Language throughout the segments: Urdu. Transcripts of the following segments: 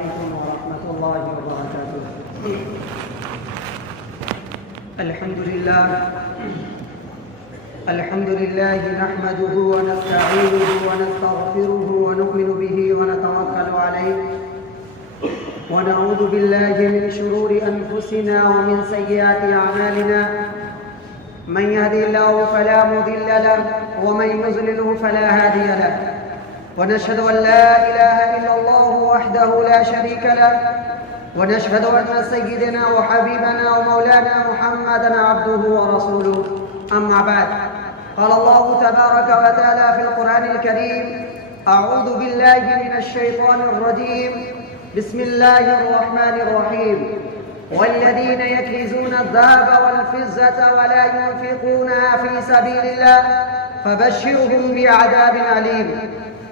عليكم ورحمة الله وبركاته. الحمد لله نحمده ونستعينه ونستغفره ونؤمن به ونتوكل عليه ونعوذ بالله من شرور أنفسنا ومن سيئات أعمالنا. من يهدي الله فلا مضل له ومن يضلله فلا هادي له. ونشهد أن لا إله إلا الله وحده لا شريك له ونشهد أن سيدنا وحبيبنا ومولانا محمدا عبده ورسوله. أما بعد، قال الله تبارك وتعالى في القرآن الكريم: أعوذ بالله من الشيطان الرجيم، بسم الله الرحمن الرحيم. والذين يكنزون الذهب والفضة ولا ينفقونها في سبيل الله فبشرهم بعذاب أليم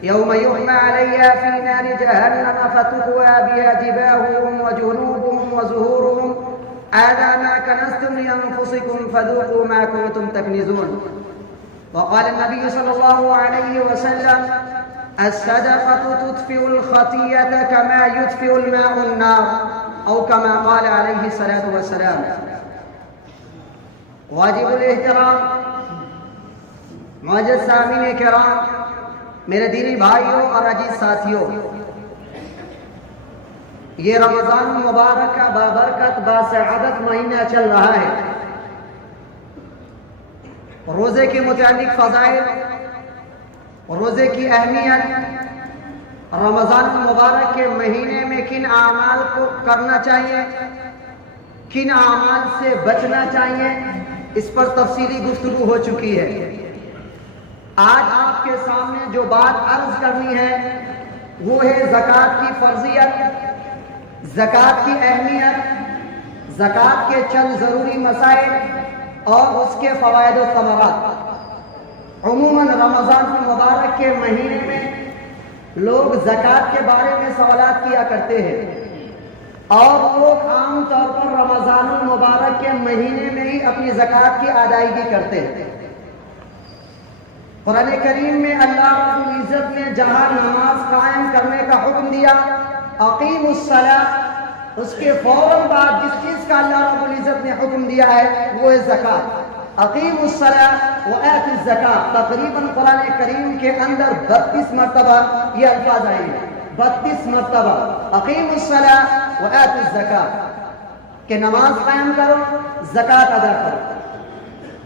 يوم يحمى عليها في نار جهنم فتكوى بها جباههم وجنوبهم وظهورهم هذا ما كنزتم لأنفسكم فذوقوا ما كنتم تكنزون. وقال النبي صلى الله عليه وسلم: الصدقة تطفئ الخطيئة كما يطفئ الماء النار، أو كما قال عليه الصلاة والسلام. واجب الاحترام معزز سامعین کرام، میرے دینی بھائیوں اور عزیز ساتھیوں، یہ رمضان مبارک کا بابرکت باسعادت مہینہ چل رہا ہے. روزے کے متعلق فضائل، روزے کی اہمیت، رمضان مبارک کے مہینے میں کن اعمال کو کرنا چاہیے، کن اعمال سے بچنا چاہیے، اس پر تفصیلی گفتگو ہو چکی ہے. آج آپ کے سامنے جو بات عرض کرنی ہے وہ ہے زکوٰۃ کی فرضیت، زکوٰۃ کی اہمیت، زکوٰۃ کے چند ضروری مسائل اور اس کے فوائد و ثمرات. عموماً رمضان المبارک کے مہینے میں لوگ زکوٰۃ کے بارے میں سوالات کیا کرتے ہیں، اور لوگ عام طور پر رمضان المبارک کے مہینے میں ہی اپنی زکوٰۃ کی ادائیگی کرتے ہیں. قرآن کریم میں اللہ رب العزت نے جہاں نماز قائم کرنے کا حکم دیا، اقیموا الصلاۃ، اس کے فوراً بعد جس چیز کا اللہ رب العزت نے حکم دیا ہے وہ ہے زکوٰۃ. اقیموا الصلاۃ وآتوا الزکاۃ. تقریباً قرآن کریم کے اندر 32 مرتبہ یہ الفاظ آئے ہیں، 32 مرتبہ اقیموا الصلاۃ وآتوا الزکاۃ، کہ نماز قائم کرو، زکوٰۃ ادا کرو،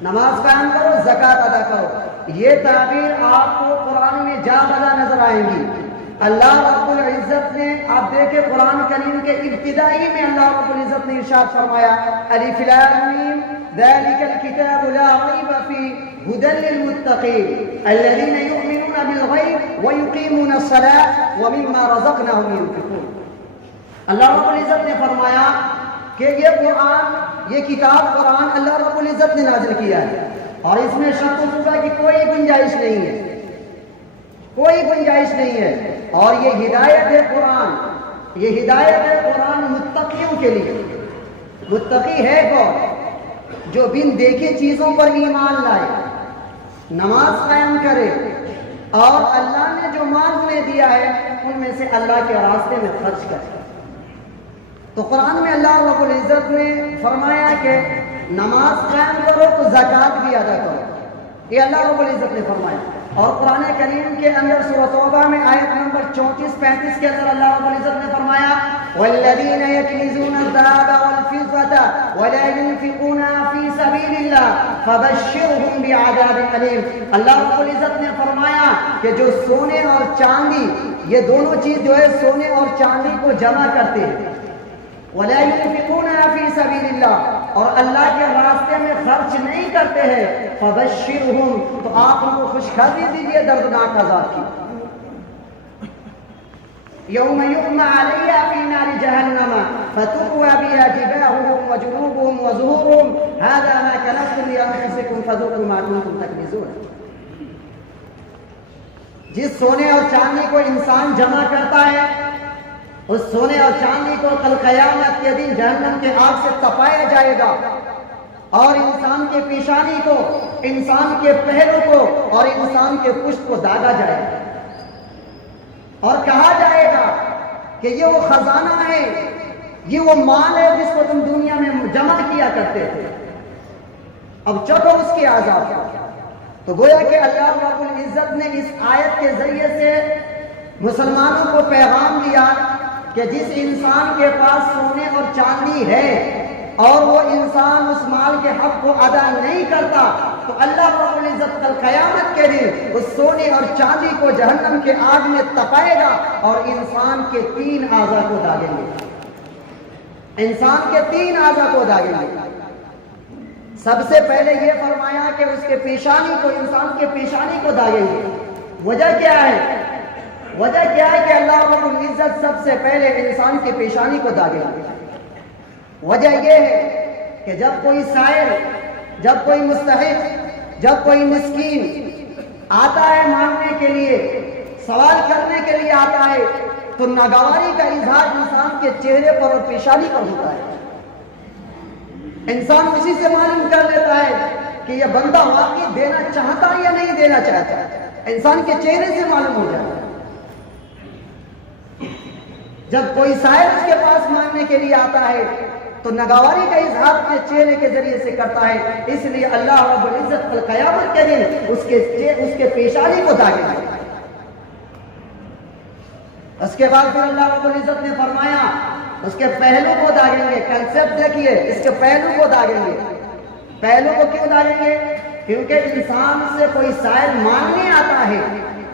نماز قائم کرو، زکوٰۃ ادا کرو. یہ تعبیر آپ کو قرآن میں جا بجا نظر آئیں گی. اللہ رب العزت نے، آپ دیکھیں قرآن کریم کے ابتدائی میں اللہ رب العزت نے ارشاد فرمایا: الف لام میم ذلک الکتاب لا ریب فیہ ھدی للمتقین الذین یؤمنون بالغیب ویقیمون الصلاۃ ومما رزقناہم ینفقون. اللہ رب العزت نے فرمایا کہ یہ قرآن، یہ کتاب قرآن اللہ رب العزت نے نازل کیا ہے، اور اس میں شک و شبہ کی کوئی گنجائش نہیں ہے، کوئی گنجائش نہیں ہے. اور یہ ہدایت ہے قرآن، یہ ہدایت ہے قرآن متقیوں کے لیے. متقی ہے کون؟ جو بن دیکھی چیزوں پر ایمان لائے، نماز قائم کرے، اور اللہ نے جو مال انہیں دیا ہے ان میں سے اللہ کے راستے میں خرچ کرے. تو قرآن میں اللہ رب العزت نے فرمایا کہ نماز قائم کرو تو زکوٰۃ بھی ادا کرو، یہ اللہ رب العزت نے فرمایا. اور قرآن کریم کے اندر سورۃ توبہ میں آیت نمبر 34-35 کے اندر اللہ رب العزت نے فرمایا: والذین یکنزون الذهب والفضة ولا ينفقونها في سبیل اللہ فبشرهم بعذاب الیم. اللہ رب العزت نے فرمایا کہ جو سونے اور چاندی، یہ دونوں چیز جو ہے سونے اور چاندی کو جمع کرتے ہیں، وَلَا يُنْفِقُونَهَا فِي سَبِيلِ اللَّهِ، اور اللہ کے راستے میں خرچ نہیں کرتے ہیں، فَبَشِّرْهُمْ، تو آپ ان کو خوشخبری دیجئے دردناک عذاب کی. يَوْمَ يُحْمَى عَلَيْهَا فِي نَارِ جَهَنَّمَ فَتُكْوَى بِهَا جِبَاهُهُمْ وَجُنُوبُهُمْ وَظُهُورُهُمْ هَذَا مَا كَنَزْتُمْ لِأَنفُسِكُمْ فَذُوقُوا مَا كُنتُمْ تَكْنِزُونَ. جس سونے اور چاندی کو انسان جمع کرتا ہے، اس سونے اور چاندی کو کل قیامت کے دن جہنم کے آگ سے تپایا جائے گا، اور انسان کے پیشانی کو، انسان کے پہلو کو اور انسان کے پشت کو داغا جائے گا، اور کہا جائے گا کہ یہ وہ خزانہ ہے، یہ وہ مال ہے جس کو تم دنیا میں جمع کیا کرتے تھے، اب چکو اس کے عذاب کا۔ تو گویا کہ اللہ رب العزت نے اس آیت کے ذریعے سے مسلمانوں کو پیغام دیا کہ جس انسان کے پاس سونے اور چاندی ہے اور وہ انسان اس مال کے حق کو ادا نہیں کرتا، تو اللہ رب العزت کل قیامت کے دن اس سونے اور چاندی کو جہنم کے آگ میں تپائے گا اور انسان کے 3 اعضاء کو داغیں گے، انسان کے 3 اعضاء کو داغیں گے۔ سب سے پہلے یہ فرمایا کہ اس کے پیشانی کو، انسان کے پیشانی کو داغیں گے۔ وجہ کیا ہے؟ وجہ کیا ہے کہ اللہ رب العزت سب سے پہلے انسان کی پیشانی کو داغے گا؟ وجہ یہ ہے کہ جب کوئی سائل، جب کوئی مستحق، جب کوئی مسکین آتا ہے مانگنے کے لیے، سوال کرنے کے لیے آتا ہے، تو ناگواری کا اظہار انسان کے چہرے پر اور پیشانی پر ہوتا ہے۔ انسان اسی سے معلوم کر لیتا ہے کہ یہ بندہ واقعی دینا چاہتا یا نہیں دینا چاہتا، انسان کے چہرے سے معلوم ہو جاتا ہے۔ جب کوئی سائل اس کے پاس مانگنے کے لیے آتا ہے تو ناگواری کا اظہار اپنے چہرے کے ذریعے سے کرتا ہے، اس لیے اللہ رب العزت کل قیامت کے دن اس کے پیشانی کو داغے گا۔ اس کے بعد پھر اللہ رب العزت نے فرمایا اس کے پہلو کو داغیں گے۔ کنسپٹ دیکھیے، اس کے پہلو کو داغیں گے۔ پہلو کو کیوں داغیں گے؟ کیونکہ انسان سے کوئی سائل مانگنے آتا ہے،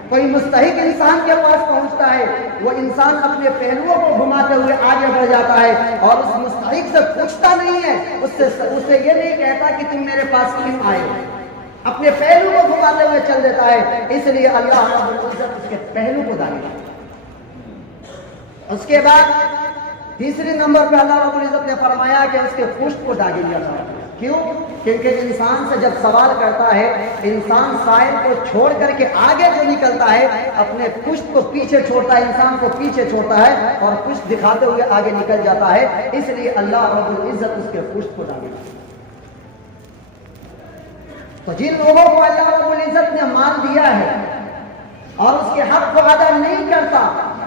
کوئی مستحق انسان کے پاس پہنچتا ہے، وہ انسان اپنے پہلوؤں کو گھماتے ہوئے آگے بڑھ جاتا ہے اور اس مستحق سے پوچھتا نہیں ہے، اس سے یہ نہیں کہتا کہ تم میرے پاس کیوں آئے، اپنے پہلو کو گھماتے ہوئے چل دیتا ہے۔ اس لیے اللہ رب العزت اس کے پہلو کو داغے گا۔ اس کے بعد تیسرے نمبر پہ اللہ رب العزت نے فرمایا کہ اس کے پشت کو داغے دیا جائے۔ کیوں؟ کیونکہ انسان سے جب سوال کرتا ہے، انسان سائل کو چھوڑ کر کے آگے جو نکلتا ہے، اپنے پشت کو پیچھے چھوڑتا ہے، انسان کو پیچھے چھوڑتا ہے اور پشت دکھاتے ہوئے آگے نکل جاتا ہے۔ اس لیے اللہ رب العزت اس کے پشت کو داغے گا۔ تو جن لوگوں کو اللہ رب العزت نے مال دیا ہے اور اس کے حق کو ادا نہیں کرتا،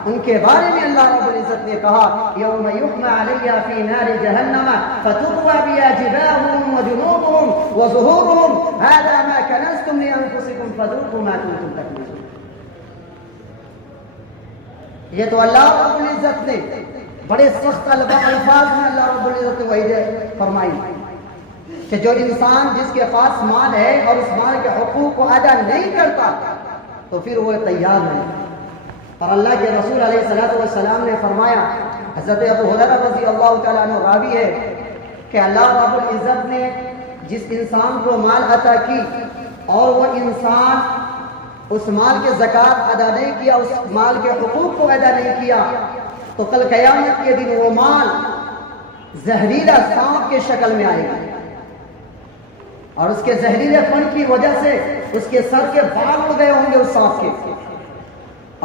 ان کے بارے میں اللہ رب العزت نے کہا یوم یحمى علیہ فی نار جہنم فتقوى بها جباههم وجنوبهم وظهورهم هذا ما كنزتم لانفسكم فذوقوا ما كنتم تكنزون۔ یہ تو اللہ رب العزت نے بڑے سخت الفاظ میں اللہ رب العزت نے وعید فرمائی کہ جو انسان جس کے پاس مال ہے اور اس مال کے حقوق کو ادا نہیں کرتا تو پھر وہ تیار نہیں۔ اور اللہ کے رسول علیہ السلام نے فرمایا، حضرت ابو ہریرہ رضی اللہ تعالیٰ عنہ راوی ہے کہ اللہ رب العزت نے جس انسان کو مال عطا کی اور وہ انسان اس مال کے زکوٰۃ ادا نہیں کیا، اس مال کے حقوق کو ادا نہیں کیا، تو کل قیامت کے دن وہ مال زہریلا سانپ کے شکل میں آئے گا اور اس کے زہریلے پن کی وجہ سے اس کے سر کے بال اڑ گئے ہوں گے اس سانپ کے،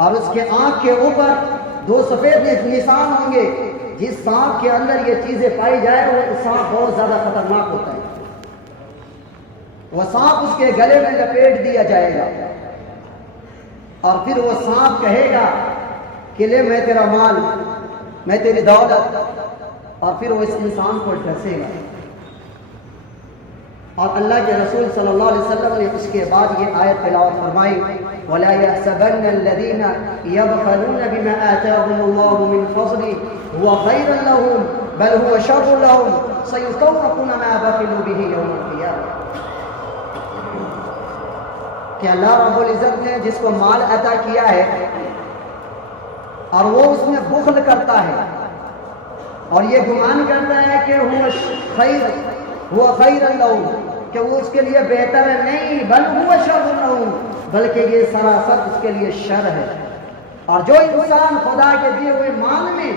اور اس کے آنکھ کے اوپر 2 سفید نشان ہوں گے۔ جس سانپ کے اندر یہ چیزیں پائی جائے وہ سانپ بہت زیادہ خطرناک ہوتا ہے، وہ سانپ اس کے گلے میں لپیٹ دیا جائے گا اور پھر وہ سانپ کہے گا کہ لے میں تیرا مال، میں تیری دولت، اور پھر وہ اس انسان کو ڈسے گا۔ اور اللہ کے رسول صلی اللہ علیہ وسلم نے اس کے بعد یہ آیت تلاوت فرمائی وَلَا يَحْسَبَنَّ الَّذِينَ يَبْخَلُونَ بِمَا آتَاهُمُ اللَّهُ مِنْ فَضْلِهِ هُوَ خَيْرًا لَهُمْ بَلْ هُوَ شَرٌّ لَهُمْ سَيُطَوَّقُونَ مَا بَخِلُوا بِهِ يَوْمَ الْقِيَامَةِ۔ کہ اللہ رب العزت نے جس کو مال عطا کیا ہے اور وہ اس میں بخل کرتا ہے اور یہ گمان کرتا ہے کہ هو خیر لہو، کہ وہ اس کے لیے بہتر ہے، نہیں، بل هو شر لہو، بلکہ یہ سراسر اس کے لیے شر ہے۔ اور جو انسان خدا کے دیے ہوئے مال میں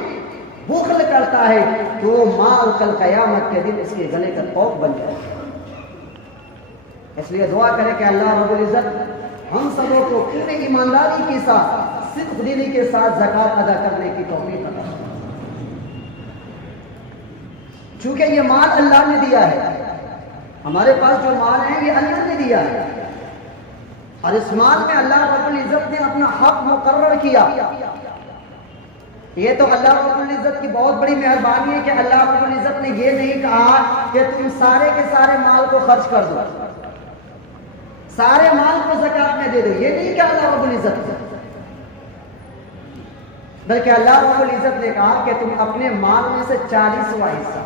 بخل کرتا ہے تو وہ مال کل قیامت کے دن اس کے گلے کا طوق بن جائے۔ اس لیے دعا کریں کہ اللہ رب العزت ہم سبوں کو پوری ایمانداری کے ساتھ، صدق دلی کے ساتھ زکوٰۃ ادا کرنے کی توفیق عطا فرمائے۔ چونکہ یہ مال اللہ نے دیا ہے، ہمارے پاس جو مال ہے یہ اللہ نے دیا ہے، اور اس مال میں اللہ رب العزت نے اپنا حق مقرر کیا۔ یہ تو اللہ رب العزت کی بہت بڑی مہربانی ہے کہ اللہ رب العزت نے یہ نہیں کہا کہ تم سارے کے سارے مال کو خرچ کر دو، سارے مال کو زکات میں دے دو، یہ نہیں کہا اللہ رب العزت نے، بلکہ اللہ رب العزت نے کہا کہ تم اپنے مال میں سے 40واں حصہ،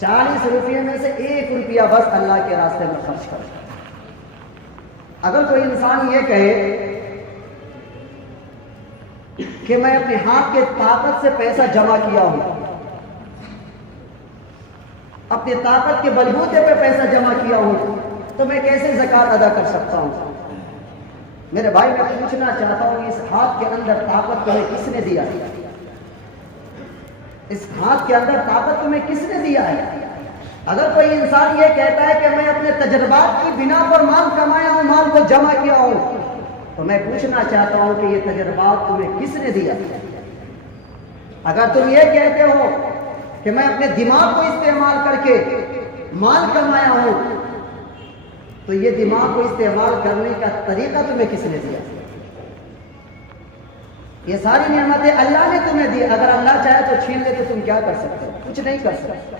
40 روپے میں سے 1 روپیہ بس اللہ کے راستے میں خرچ کرو۔ اگر کوئی انسان یہ کہے کہ میں اپنے ہاتھ کے طاقت سے پیسہ جمع کیا ہوں، اپنے طاقت کے بلبوتے پہ پیسہ جمع کیا ہوں، تو میں کیسے زکات ادا کر سکتا ہوں؟ میرے بھائی میں پوچھنا چاہتا ہوں، اس ہاتھ کے اندر طاقت تمہیں کس نے دیا ہے؟ اس ہاتھ کے اندر طاقت تمہیں کس نے دیا ہے؟ اگر کوئی انسان یہ کہتا ہے کہ میں اپنے تجربات کی بنا پر مال کمایا ہوں، مال کو جمع کیا ہوں، تو میں پوچھنا چاہتا ہوں کہ یہ تجربات تمہیں کس نے دیا؟ اگر تم یہ کہتے ہو کہ میں اپنے دماغ کو استعمال کر کے مال کمایا ہوں، تو یہ دماغ کو استعمال کرنے کا طریقہ تمہیں کس نے دیا؟ یہ ساری نعمتیں اللہ نے تمہیں دی، اگر اللہ چاہے تو چھین لے تو تم کیا کر سکتے ہو؟ کچھ نہیں کر سکتے۔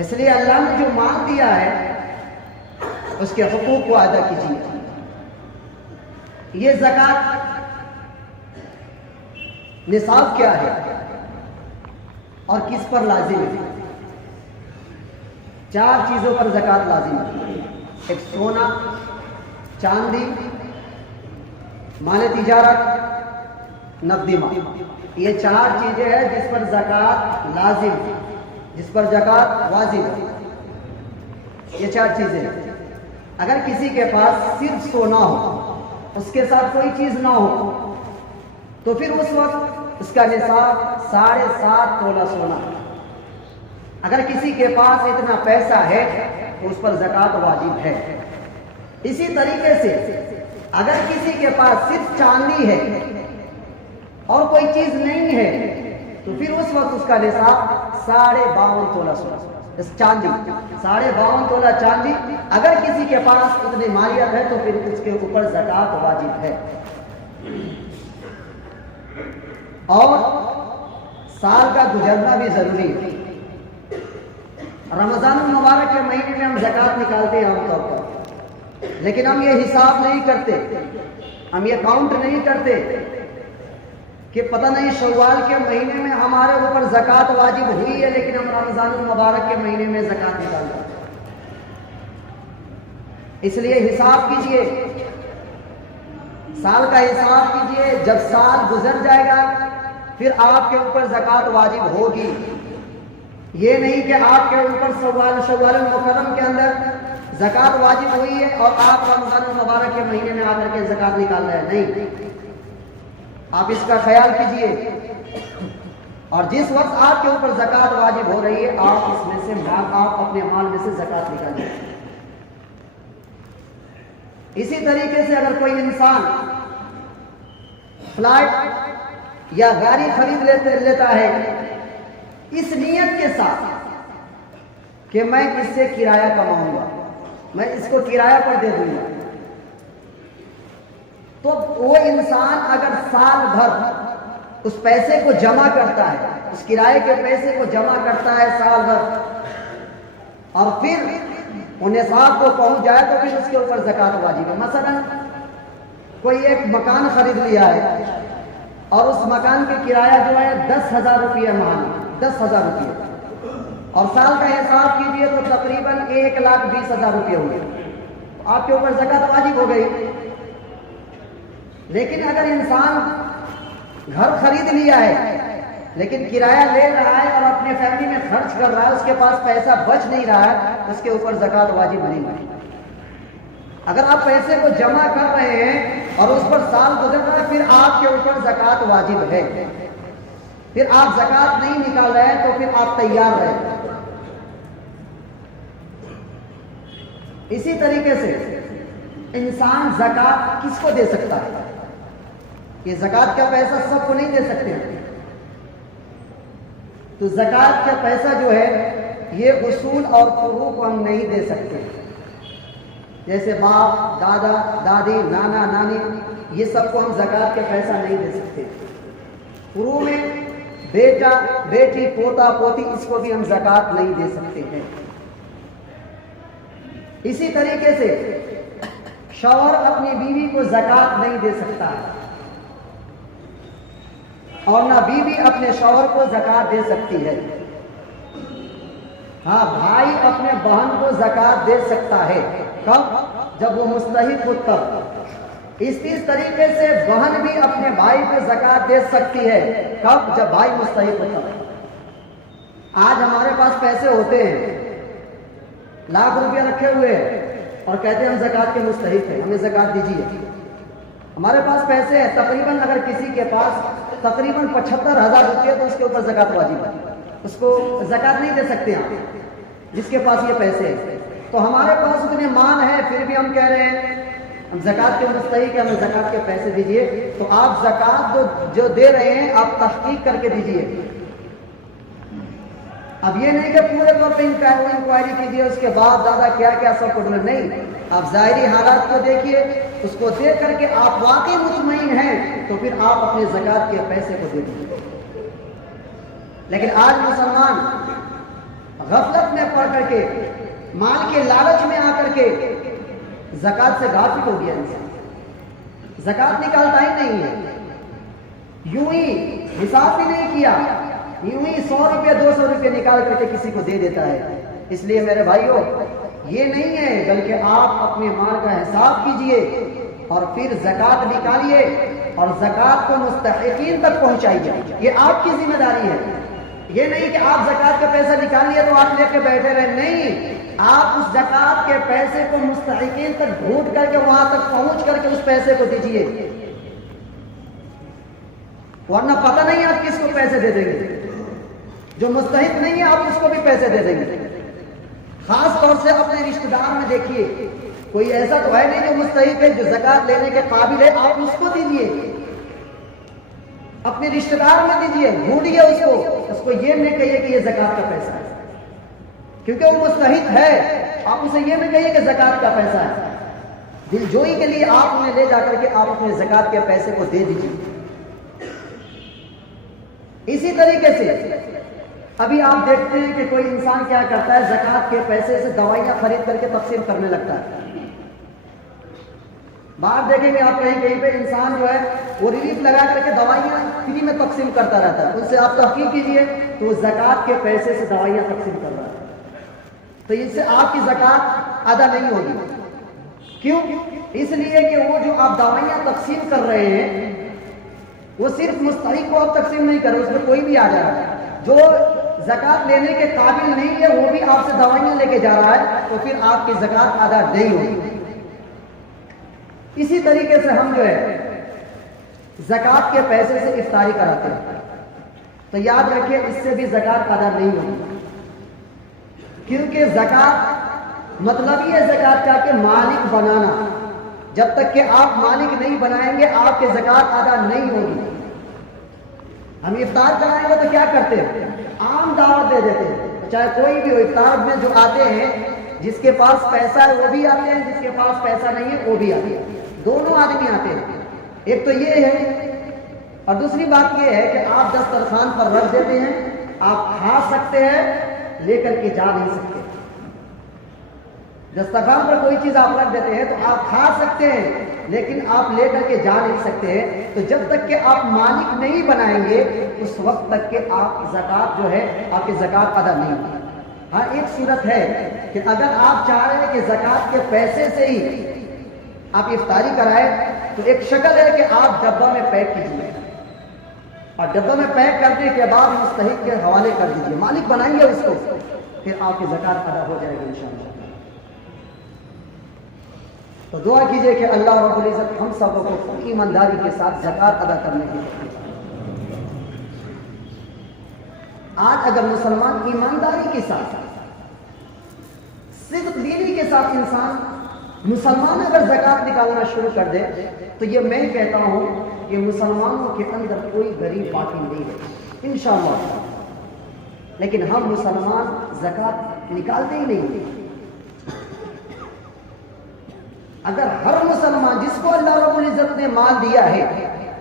اس لیے اللہ نے جو مال دیا ہے اس کے حقوق کو ادا کیجیے۔ یہ زکات نصاب کیا ہے اور کس پر لازم ہے؟ 4 چیزوں پر زکات لازم ہے۔ ایک سونا، چاندی، مال تجارت، نقدی مال، یہ 4 چیزیں ہیں جس پر زکات لازم ہے، جس پر زکات واجب ہے۔ یہ 4 چیزیں ہیں۔ اگر کسی کے پاس صرف سونا ہو، اس کے ساتھ کوئی چیز نہ ہو، تو پھر اس وقت اس کا نصاب 7.5 تولہ سونا ہے۔ اگر کسی کے پاس اتنا پیسہ ہے تو اس پر زکات واجب ہے۔ اسی طریقے سے اگر کسی کے پاس صرف چاندی ہے اور کوئی چیز نہیں ہے تو پھر اس وقت اس کا نصاب 52.5 تولہ سونا، اس چاندی 52.5 تولہ چاندی اگر کسی کے پاس اتنی مالیت ہے تو پھر اس کے اوپر زکات واجب ہے۔ اور سال کا گزرنا بھی ضروری ہے۔ رمضان المبارک کے مہینے میں ہم زکات نکالتے ہیں عام طور پر، لیکن ہم یہ حساب نہیں کرتے، ہم یہ کاؤنٹ نہیں کرتے کہ پتہ نہیں شوال کے مہینے میں ہمارے اوپر زکات واجب ہوئی ہے، لیکن ہم رمضان المبارک کے مہینے میں زکات نکالتے ہیں۔ اس لیے حساب کیجئے، سال کا حساب کیجئے، جب سال گزر جائے گا پھر آپ کے اوپر زکات واجب ہوگی۔ یہ نہیں کہ آپ کے اوپر شوال المکرم کے اندر زکات واجب ہوئی ہے اور آپ رمضان المبارک کے مہینے میں آ کر کے زکات نکال رہے ہیں، نہیں، آپ اس کا خیال کیجئے۔ اور جس وقت آپ کے اوپر زکات واجب ہو رہی ہے آپ اس میں سے آپ اپنے مال میں سے زکات نکالیں۔ اسی طریقے سے اگر کوئی انسان فلائٹ یا گاڑی خرید لیتا ہے اس نیت کے ساتھ کہ میں اس سے کرایہ کماؤں گا، میں اس کو کرایہ پر دے دوں گا، تو وہ انسان اگر سال بھر اس پیسے کو جمع کرتا ہے، اس کرایے کے پیسے کو جمع کرتا ہے سال بھر، اور پھر وہ نصاب کو پہنچ جائے تو پھر اس کے اوپر زکات واجب ہے۔ مثلا کوئی ایک مکان خرید لیا ہے اور اس مکان کے کرایہ جو ہے 10,000 روپیہ ماہانہ، 10,000 روپیہ، اور سال کا حساب کیجیے تو تقریباً 1,20,000 روپیہ ہوئے، تو آپ کے اوپر زکات واجب ہو گئی۔ لیکن اگر انسان گھر خرید لیا ہے لیکن کرایہ لے رہا ہے اور اپنے فیملی میں خرچ کر رہا ہے، اس کے پاس پیسہ بچ نہیں رہا ہے، اس کے اوپر زکات واجب نہیں ہے۔ اگر آپ پیسے کو جمع کر رہے ہیں اور اس پر سال گزر رہا ہے پھر آپ کے اوپر زکات واجب ہے، پھر آپ زکات نہیں نکال رہے ہیں تو پھر آپ تیار رہیں۔ اسی طریقے سے انسان زکات کس کو دے سکتا ہے؟ یہ زکات کا پیسہ سب کو نہیں دے سکتے ہیں، تو زکات کا پیسہ جو ہے یہ اصول اور فروع کو ہم نہیں دے سکتے، جیسے باپ، دادا، دادی، نانا، نانی، یہ سب کو ہم زکات کا پیسہ نہیں دے سکتے۔ فروع میں بیٹا بیٹی پوتا پوتی اس کو بھی ہم زکوٰۃ نہیں دے سکتے ہیں۔ اسی طریقے سے شوہر اپنی بیوی کو زکوٰۃ نہیں دے سکتا اور نہ بیوی اپنے شوہر کو زکوٰۃ دے سکتی ہے۔ ہاں، بھائی اپنے بہن کو زکوٰۃ دے سکتا ہے، کب؟ جب وہ مستحق ہو تب۔ اس طریقے سے بہن بھی اپنے بھائی کو زکوٰۃ دے سکتی ہے، کب؟ جب بھائی مستحق ہو تب۔ آج ہمارے پاس پیسے ہوتے ہیں، لاکھ روپیہ رکھے ہوئے ہیں اور کہتے ہیں ہم زکوٰۃ کے مستحق ہیں، ہمیں زکوٰۃ دیجیے۔ ہمارے پاس پیسے ہیں، تقریباً اگر کسی کے پاس تقریباً 75,000 روپیہ تو اس کے اوپر زکوٰۃ واجب ہے، اس کو زکوٰۃ نہیں دے سکتے آپ جس کے پاس یہ پیسے ہیں۔ تو ہمارے پاس اتنے مال ہیں پھر بھی ہم کہہ رہے ہیں ہم زکوٰۃ کے مستحق ہیں، ہمیں زکوٰۃ کے پیسے دیجیے۔ تو آپ زکوٰۃ جو دے رہے ہیں آپ تحقیق کر کے دیجیے۔ اب یہ نہیں کہ پورے طور پہ انکوائری کیجیے اس کے بعد دادا کیا کیا سب کچھ نہیں، آپ ظاہری حالات کو دیکھیے، اس کو دیکھ کر کے آپ واقعی مطمئن ہیں تو پھر آپ اپنے زکوٰۃ کے پیسے کو دے دیجیے۔ لیکن آج مسلمان غفلت میں پڑ کر کے مال کے لالچ میں آ کر کے زکوٰۃ سے غافل ہو گیا، انسان زکوٰۃ نکالتا ہی نہیں ہے، یوں ہی حساب بھی نہیں کیا، یوں ہی 100 روپے 200 روپے نکال کر کے کسی کو دے دیتا ہے۔ اس لیے میرے بھائیوں یہ نہیں ہے، بلکہ آپ اپنے مال کا حساب کیجئے اور پھر زکوٰۃ نکالیے اور زکوٰۃ کو مستحقین تک پہنچائیے، یہ آپ کی ذمہ داری ہے۔ یہ نہیں کہ آپ زکوٰۃ کا پیسہ نکال لیے تو آپ لے کے بیٹھے رہے، نہیں، آپ اس زکوٰۃ کے پیسے کو مستحقین تک ڈھونڈ کر کے وہاں تک پہنچ کر کے اس پیسے کو دیجئے، ورنہ پتہ نہیں آپ کس کو پیسے دے دیں گے۔ جو مستحق نہیں ہے آپ اس کو بھی پیسے دے دیں گے۔ خاص طور سے اپنے رشتہ دار میں دیکھیے، کوئی ایسا تو ہے نہیں جو مستحق ہے، جو زکوٰۃ لینے کے قابل ہے، آپ اس کو دیجئے، اپنے رشتہ دار میں دیجئے، ڈھونڈیے اس کو یہ نہیں کہیے کہ یہ زکوٰۃ کا پیسہ ہے، کیونکہ وہ مستحق ہے، آپ اسے یہ نہیں کہیے کہ زکوٰۃ کا پیسہ ہے۔ دل جوئی کے لیے آپ انہیں لے جا کر کے آپ اپنے زکوٰۃ کے پیسے کو دے دیجئے۔ اسی طریقے سے ابھی آپ دیکھتے ہیں کہ کوئی انسان کیا کرتا ہے، زکوٰۃ کے پیسے سے دوائیاں خرید کر کے تقسیم کرنے لگتا ہے۔ باہر دیکھیں گے آپ کہیں پہ انسان جو ہے وہ ریلیف لگا کر کے دوائیاں فری میں تقسیم کرتا رہتا ہے، ان سے آپ تحقیق کیجئے تو وہ زکوٰۃ کے پیسے سے دوائیاں تقسیم کر رہا ہے، تو اس سے آپ کی زکوٰۃ ادا نہیں ہوگی۔ کیوں؟ اس لیے کہ وہ جو آپ دوائیاں تقسیم کر رہے ہیں وہ صرف مستحق کو آپ تقسیم نہیں کر رہے، اس میں کوئی بھی آ جا رہا ہے، جو زکوٰۃ لینے کے قابل نہیں ہے وہ بھی آپ سے دوائیاں لے کے جا رہا ہے، تو پھر آپ کی زکوٰۃ ادا نہیں ہوگی۔ اسی طریقے سے ہم جو ہے زکوٰۃ کے پیسے سے افطاری کراتے ہیں، تو یاد رکھیے اس سے بھی زکوٰۃ ادا نہیں ہوگی، کیونکہ زکوٰۃ مطلب یہ زکوٰۃ کا کہ مالک بنانا، جب تک کہ آپ مالک نہیں بنائیں گے آپ کی زکوٰۃ ادا نہیں ہوگی۔ ہم افطار کرائیں گے تو کیا کرتے ہیں، عام دعوت دے دیتے ہیں، چاہے کوئی بھی ہو، افطار میں جو آتے ہیں جس کے پاس پیسہ ہے وہ بھی آتے ہیں، جس کے پاس پیسہ نہیں ہے وہ بھی آتے ہیں، دونوں آدمی آتے ہیں۔ ایک تو یہ ہے، اور دوسری بات یہ ہے کہ آپ دسترخوان پر رکھ دیتے ہیں، آپ کھا سکتے ہیں لے کر کے جا نہیں سکتے۔ دسترخوان پر کوئی چیز آپ رکھ دیتے ہیں تو آپ کھا سکتے ہیں لیکن آپ لے کر کے جا نہیں سکتے ہیں، تو جب تک کہ آپ مالک نہیں بنائیں گے اس وقت تک کہ آپ زکوٰۃ جو ہے آپ کی زکوٰۃ ادا نہیں ہوگی۔ ہاں ایک صورت ہے کہ اگر آپ چاہ رہے ہیں کہ زکوٰۃ کے پیسے سے ہی آپ افطاری کرائیں تو ایک شکل ہے کہ آپ ڈبہ میں پیک کیجیے اور ڈبہ میں پیک کرنے کے بعد مستحق کے حوالے کر دیجیے، مالک بنائیں گے اس کو، پھر آپ کی زکوٰۃ ادا ہو جائے گی انشاءاللہ۔ تو دعا کیجئے کہ اللہ رب العزت ہم سب کو ایمانداری کے ساتھ زکوٰۃ ادا کرنے کی توفیق۔ آج اگر مسلمان ایمانداری کے ساتھ صدق دینی کے ساتھ انسان مسلمان اگر زکوٰۃ نکالنا شروع کر دے تو یہ میں کہتا ہوں کہ مسلمانوں کے اندر کوئی غریب باقی نہیں ہے انشاءاللہ۔ لیکن ہم مسلمان زکوٰۃ نکالتے ہی نہیں۔ اگر ہر مسلمان جس کو اللہ رب العزت نے مال دیا ہے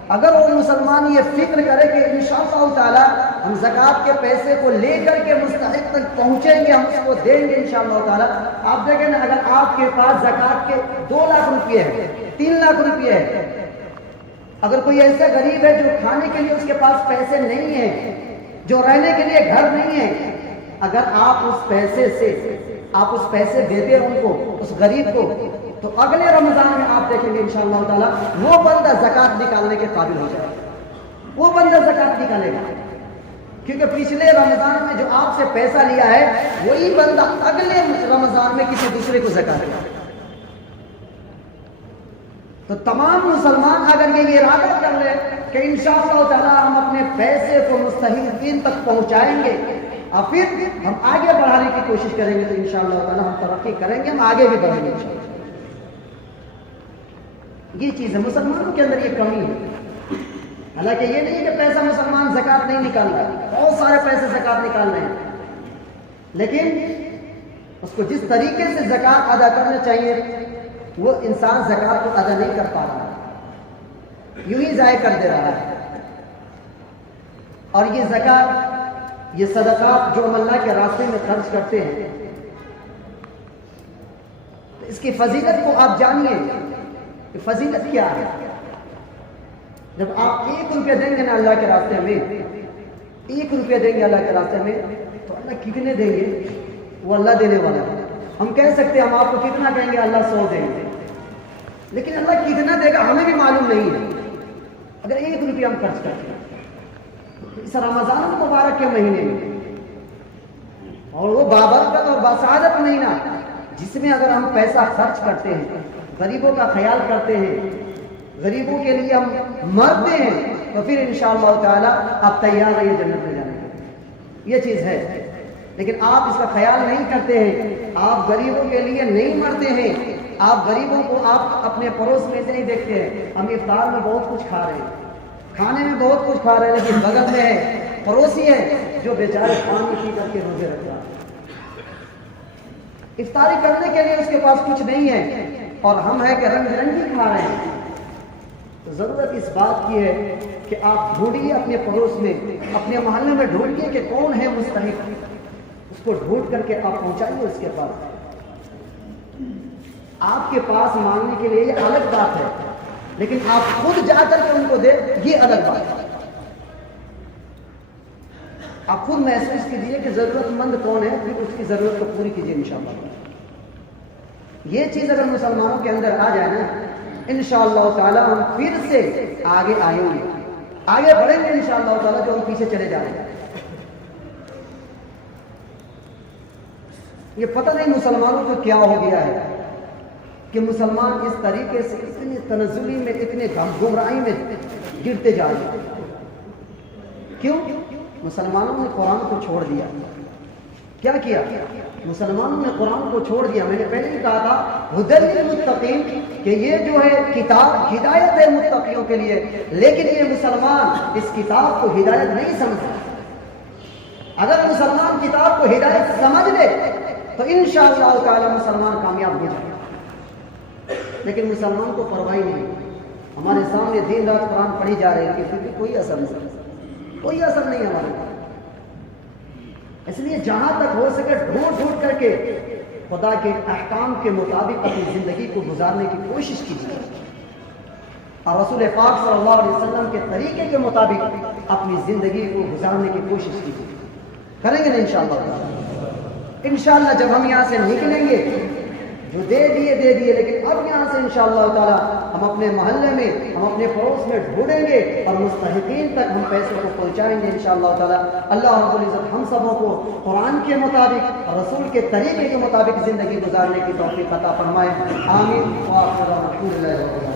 اگر وہ مسلمان یہ فکر کرے کہ انشاءاللہ تعالی ہم زکوٰۃ کے پیسے کو لے کر کے مستحق تک پہنچیں گے، ہم اس کو دیں گے انشاءاللہ تعالی. آپ دیکھیں نا، اگر آپ کے پاس زکوٰۃ کے 2 لاکھ روپے ہے، 3 لاکھ روپے ہے، اگر کوئی ایسا غریب ہے جو کھانے کے لیے اس کے پاس پیسے نہیں ہیں، جو رہنے کے لیے گھر نہیں ہے، اگر آپ اس پیسے دیتے ان کو، اس غریب کو، تو اگلے رمضان میں آپ دیکھیں گے انشاءاللہ تعالی وہ بندہ زکوٰۃ نکالنے کے قابل ہو جائے گا، وہ بندہ زکوٰۃ نکالے گا. کیونکہ پچھلے رمضان میں جو آپ سے پیسہ لیا ہے وہی بندہ اگلے رمضان میں کسی دوسرے کو زکوٰۃ دے گا. تو تمام مسلمان اگر یہ ارادہ کر لیں کہ انشاءاللہ تعالی ہم اپنے پیسے کو مستحقین تک پہنچائیں گے اور پھر ہم آگے بڑھانے کی کوشش کریں گے، تو انشاءاللہ تعالی ہم ترقی کریں گے، ہم آگے بھی بڑھیں گے انشاءاللہ. یہ چیز ہے، مسلمانوں کے اندر یہ کمی ہے. حالانکہ یہ نہیں کہ پیسہ مسلمان زکوٰۃ نہیں نکال رہا، بہت سارے پیسے زکوٰۃ نکال رہے ہیں، لیکن اس کو جس طریقے سے زکوٰۃ ادا کرنا چاہیے وہ انسان زکوٰۃ کو ادا نہیں کر پا رہا، یوں ہی ضائع کر دے رہا ہے. اور یہ زکوٰۃ، یہ صدقات جو ہم اللہ کے راستے میں خرچ کرتے ہیں، اس کی فضیلت کو آپ جانیے کہ فضیلت کیا ہے. جب آپ 1 روپیہ دیں گے نا اللہ کے راستے میں، 1 روپیہ دیں گے اللہ کے راستے میں، تو اللہ کتنے دیں گے؟ وہ اللہ دینے والا ہے. ہم کہہ سکتے ہیں ہم آپ کو کتنا کہیں گے، اللہ 100 دیں گے، لیکن اللہ کتنا دے گا ہمیں بھی معلوم نہیں ہے. اگر 1 روپیہ ہم خرچ کرتے ہیں اس رمضان المبارک کے مہینے میں، اور وہ بابرکت اور بسعادت مہینہ جس میں اگر ہم پیسہ خرچ کرتے ہیں، غریبوں کا خیال کرتے ہیں، غریبوں کے لیے ہم مرتے ہیں، تو پھر انشاءاللہ تعالی آپ تیار رہیے جنت میں جانے کے. یہ چیز ہے. لیکن آپ اس کا خیال نہیں کرتے ہیں، آپ غریبوں کے لیے نہیں مرتے ہیں، آپ غریبوں کو آپ اپنے پڑوس میں سے نہیں دیکھتے ہیں. ہم افطار میں بہت کچھ کھا رہے ہیں، کھانے میں بہت کچھ کھا رہے ہیں، لیکن بغل میں ہے، پڑوسی ہے جو بیچارے پانی پی کر کے روزے رکھ رہا ہے. افطاری کرنے کے لیے اس کے پاس کچھ نہیں ہے، اور ہم ہے کہ رنگ برنگی کھا رہے ہیں. تو ضرورت اس بات کی ہے کہ آپ ڈھونڈیے اپنے پڑوس میں، اپنے محلے میں ڈھونڈیے کہ کون ہے مستحق، اس کو ڈھونڈ کر کے آپ پہنچائیے اس کے پاس. آپ کے پاس مانگنے کے لیے یہ الگ بات ہے، لیکن آپ خود جا کر کے ان کو دے، یہ الگ بات ہے. آپ خود محسوس کیجیے کہ ضرورت مند کون ہے، پھر اس کی ضرورت کو پوری کیجیے انشاءاللہ. یہ چیز اگر مسلمانوں کے اندر آ جائے نا، انشاءاللہ تعالی ہم پھر سے آگے آئیں گے، آگے بڑھیں گے انشاءاللہ تعالی، جو ہم پیچھے چلے جائیں گے. یہ پتہ نہیں مسلمانوں کو کیا ہو گیا ہے کہ مسلمان اس طریقے سے اتنی تنزلی میں، اتنے گمراہی میں گرتے جا رہے ہیں. کیوں؟ مسلمانوں نے قرآن کو چھوڑ دیا. کیا کیا؟ مسلمانوں نے قرآن کو چھوڑ دیا. میں نے پہلے ہی کہا تھا ہدی للمتقین کہ یہ جو ہے کتاب ہدایت ہے متقیوں کے لیے، لیکن یہ مسلمان اس کتاب کو ہدایت نہیں سمجھتا. اگر مسلمان کتاب کو ہدایت سمجھ لے تو انشاءاللہ تعالی مسلمان کامیاب ہو جائے گا. لیکن مسلمان کو پرواہ نہیں، ہمارے سامنے دن رات قرآن پڑھی جا رہی ہے، پھر بھی کوئی اثر نہیں، کوئی اثر نہیں ہمارے پاس. اس لیے جہاں تک ہو سکے ڈھونڈ کر کے خدا کے احکام کے مطابق اپنی زندگی کو گزارنے کی کوشش کیجیے، اور رسول پاک صلی اللہ علیہ وسلم کے طریقے کے مطابق اپنی زندگی کو گزارنے کی کوشش کیجیے. کریں گے نا انشاءاللہ؟ انشاءاللہ جب ہم یہاں سے نکلیں گے، جو دے دیے، لیکن اب یہاں سے انشاءاللہ تعالی ہم اپنے محلے میں، ہم اپنے پڑوس میں ڈھونڈیں گے اور مستحقین تک ہم پیسے کو پہنچائیں گے انشاءاللہ تعالی. اللہ رب العزت ہم سبوں کو قرآن کے مطابق اور رسول کے طریقے کے مطابق زندگی گزارنے کی توفیق عطا فرمائے. آمین. وآخر دعوانا الحمدللہ.